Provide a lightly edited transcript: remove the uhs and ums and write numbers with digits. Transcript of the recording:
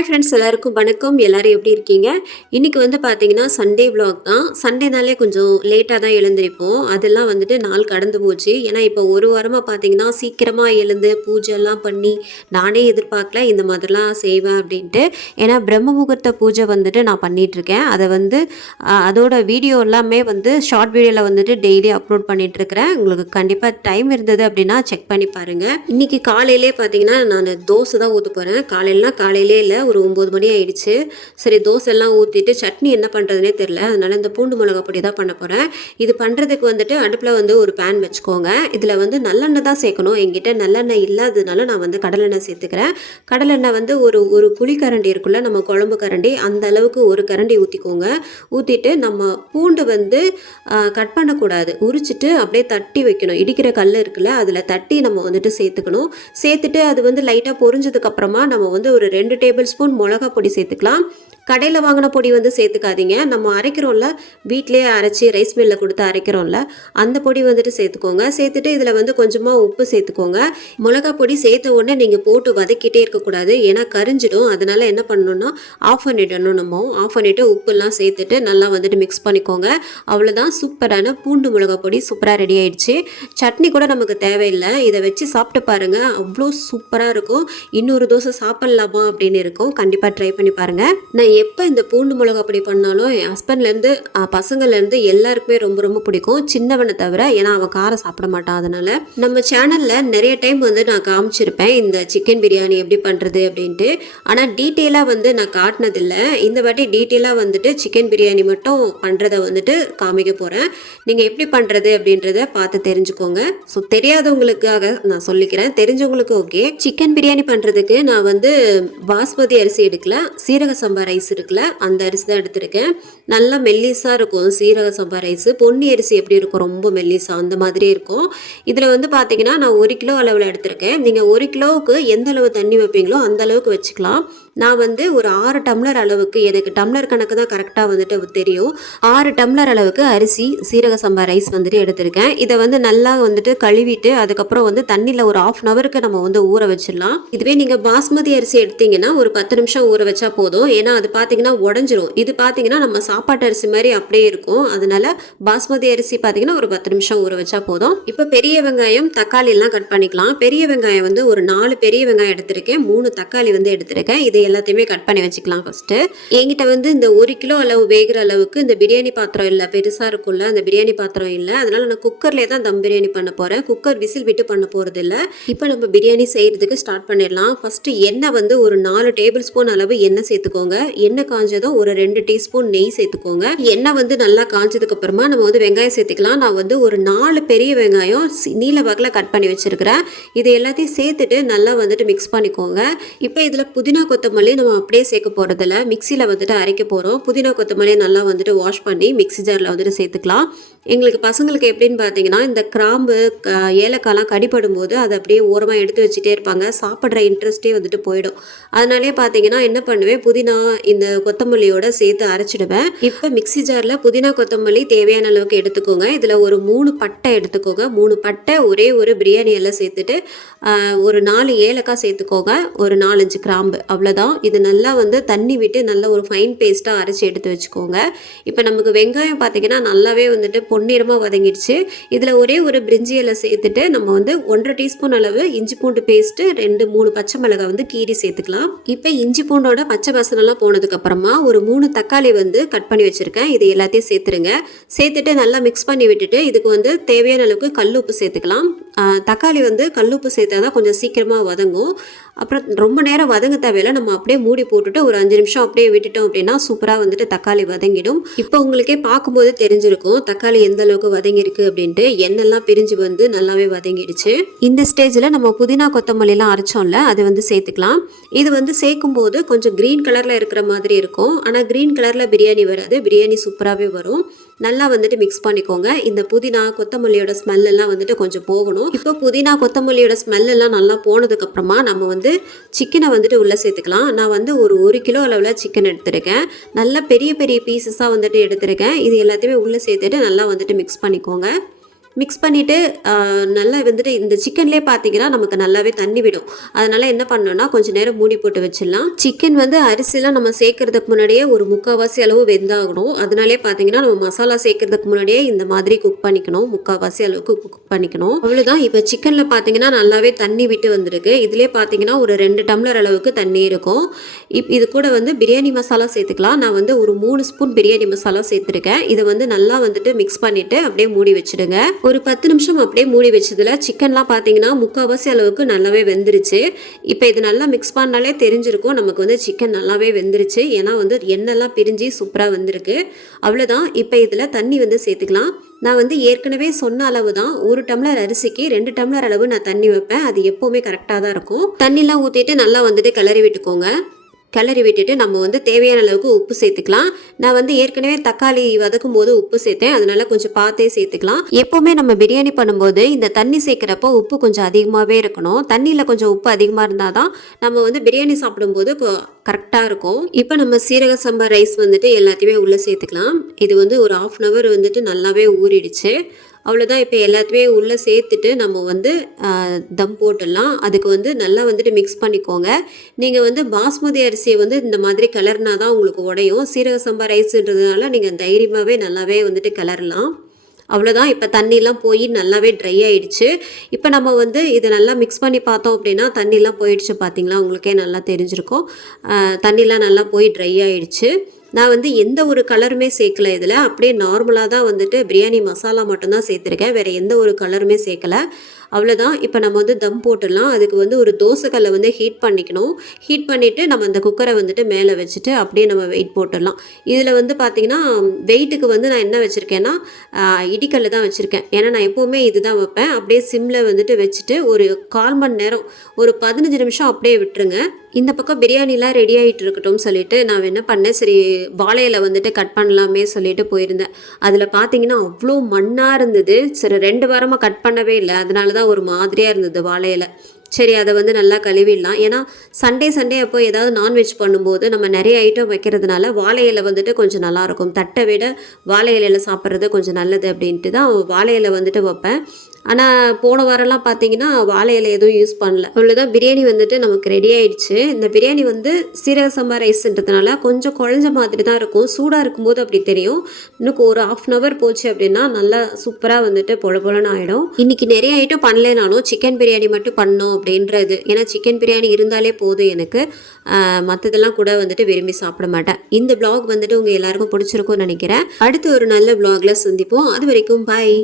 Hi friends, எல்லாருக்கும் வணக்கம். எல்லாரும் எப்படி இருக்கீங்க? இன்னைக்கு பார்த்தீங்கன்னா சண்டே vlog தான். சண்டேனாலே கொஞ்சம் லேட்டாக தான் எழுந்திருப்போம். அதெல்லாம் நாள் கடந்து போச்சு. ஏன்னா இப்போ ஒரு வாரமாக பார்த்தீங்கன்னா சீக்கிரமாக எழுந்து பூஜைலாம் பண்ணி நானே எதிர்பார்க்கல இந்த மாதிரிலாம் செய்வேன் அப்படின்ட்டு. ஏன்னா பிரம்ம முகூர்த்த பூஜை நான் பண்ணிகிட்ருக்கேன். அதை அதோட வீடியோ எல்லாமே ஷார்ட் வீடியோவில் டெய்லி அப்லோட் பண்ணிகிட்ருக்கிறேன். உங்களுக்கு கண்டிப்பாக டைம் இருந்தது அப்படின்னா செக் பண்ணி பாருங்கள். இன்றைக்கி காலையிலே பார்த்தீங்கன்னா நான் தோசை தான் ஊற்ற போகிறேன். காலையிலே இல்லை, ஒரு 9 மணி ஆயிடுச்சு. சரி, தோசை எல்லாம் ஊற்றிட்டு சட்னி என்ன பண்ணுறதுனே தெரில. அதனால் இந்த பூண்டு மிளகா பொடி தான் பண்ண போகிறேன். இது பண்ணுறதுக்கு அடுப்பில் ஒரு பேன் வச்சுக்கோங்க. இதில் நல்லெண்ணெய் தான் சேர்க்கணும். என்கிட்ட நல்லெண்ணெய் இல்லாததுனால நான் கடலெண்ணெய் சேர்த்துக்கிறேன். கடலெண்ணெய் ஒரு குழிக்கரண்டி இருக்குல்ல, நம்ம குழம்பு கரண்டி, அந்த அளவுக்கு ஒரு கரண்டி ஊற்றிக்கோங்க. ஊற்றிட்டு நம்ம பூண்டு கட் பண்ணக்கூடாது, உரிச்சிட்டு அப்படியே தட்டி வைக்கணும். இடிக்கிற கல் இருக்குல்ல, அதில் தட்டி நம்ம சேர்த்துக்கணும். சேர்த்துட்டு அது லைட்டாக பொரிஞ்சதுக்கப்புறமா நம்ம ஒரு 2 டேபிள் ஸ்பூன் மிளகா பொடி சேர்த்துக்கலாம். கடையில் வாங்கின பொடி சேர்த்துக்காதீங்க. நம்ம அரைக்கிறோம்ல, வீட்டிலே அரைச்சி ரைஸ் மில்லில் கொடுத்து அரைக்கிறோம்ல, அந்த பொடி சேர்த்துக்கோங்க. சேர்த்துட்டு இதில் கொஞ்சமாக உப்பு சேர்த்துக்கோங்க. மிளகா பொடி சேர்த்த உடனே நீங்கள் போட்டு வதக்கிட்டே இருக்கக்கூடாது, ஏன்னா கரிஞ்சிடும். அதனால் என்ன பண்ணணும்னா ஆஃப் பண்ணிடணும். நம்ம ஆஃப் பண்ணிவிட்டு உப்புலாம் சேர்த்துட்டு நல்லா மிக்ஸ் பண்ணிக்கோங்க. அவ்வளோதான், சூப்பரான பூண்டு மிளகா பொடி சூப்பராக ரெடி ஆயிடுச்சு. சட்னி கூட நமக்கு தேவையில்லை. இதை வச்சு சாப்பிட்டு பாருங்கள், அவ்வளோ சூப்பராக இருக்கும். இன்னொரு தோசை சாப்பிட்லாமா அப்படின்னு இருக்கும். கண்டிப்பாக ட்ரை பண்ணி பாருங்கள். நான் எப்போ இந்த பூண்டு மிளகா பொடி பண்ணாலும் என் ஹஸ்பண்ட்லேருந்து பசங்கள்லேருந்து எல்லாருக்குமே ரொம்ப ரொம்ப பிடிக்கும், சின்னவனை தவிர. ஏன்னா அவன் காரம் சாப்பிட மாட்டான். அதனால் நம்ம சேனலில் நிறைய டைம் நான் காமிச்சிருப்பேன் இந்த சிக்கன் பிரியாணி எப்படி பண்ணுறது அப்படின்ட்டு. ஆனால் டீட்டெயிலாக நான் காட்டினதில்லை. இந்த வாட்டி டீட்டெயிலாக சிக்கன் பிரியாணி மட்டும் பண்ணுறதை காமிக்க போகிறேன். நீங்கள் எப்படி பண்ணுறது அப்படின்றத பார்த்து தெரிஞ்சுக்கோங்க. ஸோ தெரியாதவங்களுக்காக நான் சொல்லிக்கிறேன், தெரிஞ்சவங்களுக்கு ஓகே. சிக்கன் பிரியாணி பண்ணுறதுக்கு நான் பாஸ்மதி அரிசி எடுக்கல, சீரக சம்பா ரைஸ் இருக்குல்ல, அந்த அரிசி தான் எடுத்திருக்கேன். நல்லா மெல்லிஸாக இருக்கும் சீரக சம்பா ரைஸ். பொன்னி அரிசி எப்படி இருக்கும், ரொம்ப மெல்லிஸா அந்த மாதிரி இருக்கும். இதில் பார்த்தீங்கன்னா நான் 1 கிலோ அளவில் எடுத்திருக்கேன். நீங்கள் 1 கிலோவுக்கு எந்த அளவு தண்ணி வைப்பீங்களோ அந்த அளவுக்கு வச்சுக்கலாம். நான் ஒரு 6 டம்ளர் அளவுக்கு, எனக்கு டம்ளர் கணக்கு தான் கரெக்டாக தெரியும், 6 டம்ளர் அளவுக்கு அரிசி சீரக சம்பா ரைஸ் எடுத்திருக்கேன். இதை நல்லா கழுவிட்டு அதுக்கப்புறம் தண்ணியில் ஒரு 1/2 ஹவருக்கு நம்ம ஊற வச்சிடலாம். இதுவே நீங்கள் பாஸ்மதி அரிசி எடுத்தீங்கன்னா ஒரு 10 நிமிஷம் ஊற வச்சா போதும். ஏன்னா அது பார்த்தீங்கன்னா உடஞ்சிரும். இது பார்த்தீங்கன்னா நம்ம சாப்பாட்டு அரிசி மாதிரி அப்படியே இருக்கும். அதனால பாஸ்மதி அரிசி பார்த்தீங்கன்னா ஒரு 10 நிமிஷம் ஊற வச்சா போதும். இப்போ பெரிய வெங்காயம் தக்காளி எல்லாம் கட் பண்ணிக்கலாம். பெரிய வெங்காயம் ஒரு 4 பெரிய வெங்காயம் எடுத்திருக்கேன், 3 தக்காளி எடுத்திருக்கேன். இது எல்லாத்தையுமே கட் பண்ணி வச்சுக்கலாம். ஃபர்ஸ்ட் என்கிட்ட இந்த 1 கிலோ அளவு வேகிற அளவுக்கு இந்த பிரியாணி பாத்திரம் இல்லை, பெருசா இருக்கும்ல அந்த பிரியாணி பாத்திரம் இல்லை. அதனால நான் குக்கர்லேயே தான் தம் பிரியாணி பண்ண போறேன். குக்கர் விசில் விட்டு பண்ண போறது இல்லை. இப்போ நம்ம பிரியாணி செய்யறதுக்கு ஸ்டார்ட் பண்ணிடலாம். ஃபர்ஸ்ட் எண்ணெய் ஒரு 4 டேபிள் ஸ்பூன் அளவு எண்ணெய் சேர்த்துக்கோங்க. எண்ணெய் காஞ்சதும் ஒரு 2 டீஸ்பூன் நெய் சேர்த்துக்கோங்க. எண்ணெய் நல்லா காஞ்சதுக்கு அப்புறமா நம்ம வெங்காயம் சேர்த்துக்கலாம். நான் ஒரு 4 பெரிய வெங்காயம் நீல வாக்கில் கட் பண்ணி வச்சிருக்கிறேன். இது எல்லாத்தையும் சேர்த்துட்டு நல்லா மிக்ஸ் பண்ணிக்கோங்க. இப்போ இதில் புதினா கொத்தமல்லி நம்ம அப்படியே சேர்க்க போகிறதில்ல, மிக்சியில் அரைக்க போகிறோம். புதினா கொத்தமல்லியை நல்லா வாஷ் பண்ணி மிக்சி ஜாரில் சேர்த்துக்கலாம். எங்களுக்கு பசங்களுக்கு எப்படின்னு பார்த்தீங்கன்னா இந்த கிராம்பு ஏலக்காய்லாம் கடிப்படும் போது அதை அப்படியே ஓரமாக எடுத்து வச்சுட்டே இருப்பாங்க, சாப்பிட்ற இன்ட்ரெஸ்ட்டே போயிடும். அதனாலே பார்த்தீங்கன்னா என்ன பண்ணுவேன், புதினா இந்த கொத்தமல்லியோட சேர்த்து அரைச்சிடுவேன். இப்போ மிக்சி ஜாரில் புதினா கொத்தமல்லி தேவையான அளவுக்கு எடுத்துக்கோங்க. இதில் ஒரு 3 பட்டை எடுத்துக்கோங்க. 3 பட்டை, ஒரே ஒரு பிரியாணி எல்லாம் சேர்த்துட்டு ஒரு 4 ஏலக்காய் சேர்த்துக்கோங்க, ஒரு 4-5 கிராம்பு, அவ்வளோதான். இது நல்லா தண்ணி விட்டு நல்லா ஒரு ஃபைன் பேஸ்ட்டாக அரைச்சி எடுத்து வச்சுக்கோங்க. இப்போ நமக்கு வெங்காயம் பார்த்தீங்கன்னா நல்லாவே பொன்னிறமாக வதங்கிடுச்சு. இதில் ஒரே ஒரு பிரிஞ்சி இலை சேர்த்துட்டு நம்ம 1.5 டீஸ்பூன் அளவு இஞ்சி பூண்டு பேஸ்ட்டு, 2-3 பச்சை மிளகாய் கீரி சேர்த்துக்கலாம். இப்போ இஞ்சி பூண்டோட பச்சை வாசனைலாம் போனதுக்கப்புறமா ஒரு 3 தக்காளி கட் பண்ணி வச்சுருக்கேன். இது எல்லாத்தையும் சேர்த்துருங்க. சேர்த்துட்டு நல்லா மிக்ஸ் பண்ணி விட்டுட்டு இதுக்கு தேவையான அளவுக்கு கல் உப்பு சேர்த்துக்கலாம். தக்காளி கல் உப்பு சேர்த்தா தான் கொஞ்சம் சீக்கிரமாக வதங்கும். அப்புறம் ரொம்ப நேரம் வதங்க தேவையில்லை, நம்ம அப்படியே மூடி போட்டுட்டு ஒரு 5 நிமிஷம் அப்படியே விட்டுட்டோம் அப்படின்னா சூப்பராக தக்காளி வதங்கிடும். இப்போ உங்களுக்கே பார்க்கும்போது தெரிஞ்சிருக்கும் தக்காளி எந்த அளவுக்கு வதங்கியிருக்கு அப்படின்ட்டு. எண்ணெய்லாம் பிரிஞ்சு நல்லாவே வதங்கிடுச்சு. இந்த ஸ்டேஜில் நம்ம புதினா கொத்தமல்லிலாம் அரைச்சோம்ல, அது சேர்த்துக்கலாம். இது சேர்க்கும் போது கொஞ்சம் க்ரீன் கலரில் இருக்கிற மாதிரி இருக்கும், ஆனால் க்ரீன் கலரில் பிரியாணி வராது, பிரியாணி சூப்பராகவே வரும். நல்லா மிக்ஸ் பண்ணிக்கோங்க. இந்த புதினா கொத்தமல்லியோட ஸ்மெல் எல்லாம் கொஞ்சம் போகணும். இப்போ புதினா கொத்தமல்லியோட ஸ்மெல் எல்லாம் நல்லா போனதுக்கு அப்புறமா நம்ம சிக்கனை உள்ளே சேர்த்துக்கலாம். நான் ஒரு 1 கிலோ அளவில் சிக்கன் எடுத்திருக்கேன். நல்லா பெரிய பெரிய பீசஸாக எடுத்திருக்கேன். இது எல்லாத்தையுமே உள்ளே சேர்த்துட்டு நல்லா மிக்ஸ் பண்ணிக்கோங்க. மிக்ஸ் பண்ணிவிட்டு நல்லா வந்துட்டு இந்த சிக்கன்லேயே பார்த்தீங்கன்னா நமக்கு நல்லாவே தண்ணி விடும். அதனால் என்ன பண்ணோன்னா கொஞ்சம் நேரம் மூடி போட்டு வச்சிடலாம். சிக்கன் வந்து அரிசிலாம் நம்ம சேர்க்கறதுக்கு முன்னாடியே ஒரு 3/4 அளவு வெந்தாகணும். அதனாலே பார்த்தீங்கன்னா நம்ம மசாலா சேர்க்கறதுக்கு முன்னாடியே இந்த மாதிரி குக் பண்ணிக்கணும். 3/4 அளவுக்கு குக் பண்ணிக்கணும். அவ்வளோதான். இப்போ சிக்கனில் பார்த்தீங்கன்னா நல்லாவே தண்ணி விட்டு வந்திருக்கு. இதிலே பார்த்தீங்கன்னா ஒரு 2 டம்ளர் அளவுக்கு தண்ணி இருக்கும். இது கூட வந்து பிரியாணி மசாலா சேர்த்துக்கலாம். நான் வந்து ஒரு 3 ஸ்பூன் பிரியாணி மசாலா சேர்த்துருக்கேன். இதை வந்து நல்லா வந்துட்டு மிக்ஸ் பண்ணிவிட்டு அப்படியே மூடி வச்சுடுங்க. ஒரு 10 நிமிஷம் அப்படியே மூடி வச்சதுல சிக்கன்லாம் பார்த்தீங்கன்னா 3/4 அளவுக்கு நல்லாவே வெந்துருச்சு. இப்போ இது நல்லா மிக்ஸ் பண்ணாலே தெரிஞ்சிருக்கும் நமக்கு வந்து சிக்கன் நல்லாவே வெந்துருச்சு. ஏன்னா வந்து எண்ணெய்லாம் பிரிஞ்சு சூப்பராக வந்திருக்கு. அவ்வளோதான். இப்போ இதில் தண்ணி வந்து சேர்த்துக்கலாம். நான் வந்து ஏற்கனவே சொன்ன அளவு தான், 1 டம்ளர் அரிசிக்கு 2 டம்ளர் அளவு நான் தண்ணி வைப்பேன். அது எப்போவுமே கரெக்டாக தான் இருக்கும். தண்ணிலாம் ஊற்றிட்டு நல்லா வந்துட்டு கிளறி விட்டுக்கோங்க. கிளறி விட்டுட்டு நம்ம வந்து தேவையான அளவுக்கு உப்பு சேர்த்துக்கலாம். நான் வந்து ஏற்கனவே தக்காளி வதக்கும் போது உப்பு சேர்த்தேன். அதனால கொஞ்சம் பார்த்தே சேர்த்துக்கலாம். எப்போவுமே நம்ம பிரியாணி பண்ணும்போது இந்த தண்ணி சேர்க்குறப்போ உப்பு கொஞ்சம் அதிகமாகவே இருக்கணும். தண்ணியில் கொஞ்சம் உப்பு அதிகமாக இருந்தால் தான் நம்ம வந்து பிரியாணி சாப்பிடும்போது கரெக்டாக இருக்கும். இப்போ நம்ம சீரக சம்பா ரைஸ் வந்துட்டு எல்லாத்தையுமே உள்ளே சேர்த்துக்கலாம். இது வந்து ஒரு 1/2 hour வந்துட்டு நல்லாவே ஊறிடுச்சு. அவ்வளோதான். இப்போ எல்லாத்தையுமே உள்ளே சேர்த்துட்டு நம்ம வந்து தம் போட்டுடலாம். அதுக்கு வந்து நல்லா வந்துட்டு மிக்ஸ் பண்ணிக்கோங்க. நீங்கள் வந்து பாஸ்மதி அரிசியை வந்து இந்த மாதிரி கிளறினா தான் உங்களுக்கு உடையும். சீரக சம்பா ரைஸுன்றதுனால நீங்கள் தைரியமாகவே நல்லாவே வந்துட்டு கிளறலாம். அவ்வளோதான். இப்போ தண்ணிலாம் போய் நல்லாவே ட்ரை ஆகிடுச்சு. இப்போ நம்ம வந்து இதை நல்லா மிக்ஸ் பண்ணி பார்த்தோம் அப்படின்னா தண்ணிலாம் போயிடுச்சு. பார்த்தீங்களா, உங்களுக்கே நல்லா தெரிஞ்சிருக்கும். தண்ணிலாம் நல்லா போய் ட்ரை ஆகிடுச்சு. நான் வந்து எந்த ஒரு கலருமே சேர்க்கல இதில். அப்படியே நார்மலாக தான் வந்துட்டு பிரியாணி மசாலா மட்டும்தான் சேர்த்துருக்கேன். வேறு எந்த ஒரு கலருமே சேர்க்கலை. அவ்வளோதான். இப்போ நம்ம வந்து தம் போட்டுடலாம். அதுக்கு வந்து ஒரு தோசைக்கல்லை வந்து ஹீட் பண்ணிக்கணும். ஹீட் பண்ணிவிட்டு நம்ம அந்த குக்கரை வந்துட்டு மேலே வச்சுட்டு அப்படியே நம்ம வெயிட் போட்டுடலாம். இதில் வந்து பார்த்திங்கன்னா வெயிட்டுக்கு வந்து நான் என்ன வச்சுருக்கேன்னா இடிக்கல் தான் வச்சுருக்கேன். ஏன்னா நான் எப்போவுமே இது தான் வைப்பேன். அப்படியே சிம்மில் வந்துட்டு வச்சுட்டு ஒரு 1/4 மணி நேரம், ஒரு 15 நிமிஷம் அப்படியே விட்டுருங்க. இந்த பக்கம் பிரியாணிலாம் ரெடி ஆகிட்டு இருக்கட்டும் சொல்லிட்டு நான் என்ன பண்ணேன், சரி வாழையில வந்துட்டு கட் பண்ணலாமே சொல்லிட்டு போயிருந்தேன். அதில் பார்த்தீங்கன்னா அவ்வளோ மண்ணாக இருந்தது. சரி 2 வாரமாக கட் பண்ணவே இல்லை. அதனால தான் ஒரு மாதிரியாக இருந்தது வாழையில. சரி அதை வந்து நல்லா கழுவிடலாம். ஏன்னா சண்டே அப்போ ஏதாவது நான்வெஜ் பண்ணும்போது நம்ம நிறைய ஐட்டம் வைக்கிறதுனால வாழை இலை வந்துட்டு கொஞ்சம் நல்லாயிருக்கும். தட்டை விட வாழை இலையில் சாப்பிட்றது கொஞ்சம் நல்லது அப்படின்ட்டு தான் வாழை இலை வந்துட்டு வைப்பேன். ஆனால் போன வாரம்லாம் பார்த்தீங்கன்னா வாழை இலை எதுவும் யூஸ் பண்ணல. அவ்வளோதான். பிரியாணி வந்துட்டு நமக்கு ரெடி ஆகிடுச்சு. இந்த பிரியாணி வந்து சீரக சம்பா ரைஸ்ன்றதுனால கொஞ்சம் குழஞ்ச மாதிரி தான் இருக்கும். சூடாக இருக்கும்போது அப்படி தெரியும். இன்னும் ஒரு 1/2 hour போச்சு அப்படின்னா நல்லா சூப்பராக வந்துட்டு பொலன்னு ஆகிடும். இன்றைக்கி நிறைய ஐட்டம் பண்ணலைனாலும் சிக்கன் பிரியாணி மட்டும் பண்ணோம் அப்படின்றது. ஏன்னா சிக்கன் பிரியாணி இருந்தாலே போதும் எனக்கு. மற்றதெல்லாம் கூட வந்துட்டு விரும்பி சாப்பிட மாட்டேன். இந்த vlog வந்துட்டு உங்கள் எல்லாருக்கும் பிடிச்சிருக்கும்னு நினைக்கிறேன். அடுத்து ஒரு நல்ல vlogல சந்திப்போம். அது வரைக்கும் பாய்.